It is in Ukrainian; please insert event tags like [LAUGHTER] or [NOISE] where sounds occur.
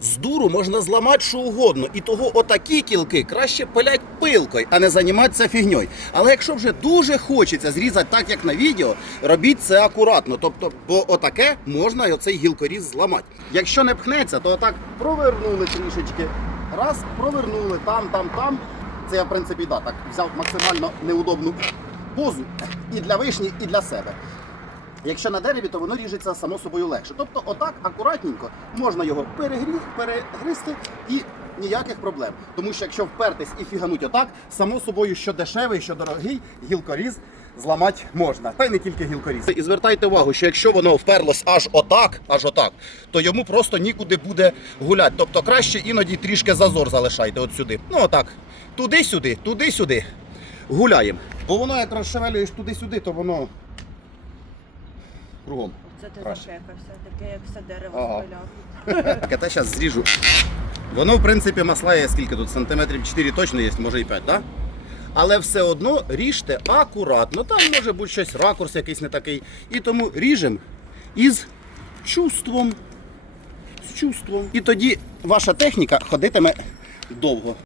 З дуру можна зламати що угодно. І того отакі кілки краще пилять пилкою, а не займатися фігньою. Але якщо вже дуже хочеться зрізати так, як на відео, робіть це акуратно. Тобто, бо отаке можна і оцей гілкоріз зламати. Якщо не пхнеться, то отак провернули трішечки. Раз, провернули там, там, там. Це я, в принципі, да, так взяв максимально неудобну позу і для вишні, і для себе. Якщо на дереві, то воно ріжеться само собою легше. Тобто, отак акуратненько можна його перегрі- перегризти і ніяких проблем. Тому що якщо впертись і фігануть отак, само собою, що дешевий, що дорогий, гілкоріз зламати можна. Та й не тільки гілкоріз. І звертайте увагу, що якщо воно вперлось аж отак, аж отак, то йому просто нікуди буде гуляти. Тобто краще іноді трішки зазор залишайте от сюди. Ну отак. Туди-сюди, туди-сюди. Гуляємо. Бо воно як розшевелюєш туди-сюди, то воно кругом. Це ти Краще. запекався, таке як все дерево Ага. спиляв. [LAUGHS] Так, я зараз зріжу. Воно, в принципі, масла є скільки тут? Сантиметрів 4 точно є, може і 5, так? Але все одно ріжте акуратно. Там може бути щось, ракурс якийсь не такий. І тому ріжемо із чувством. З чувством. І тоді ваша техніка ходитиме довго.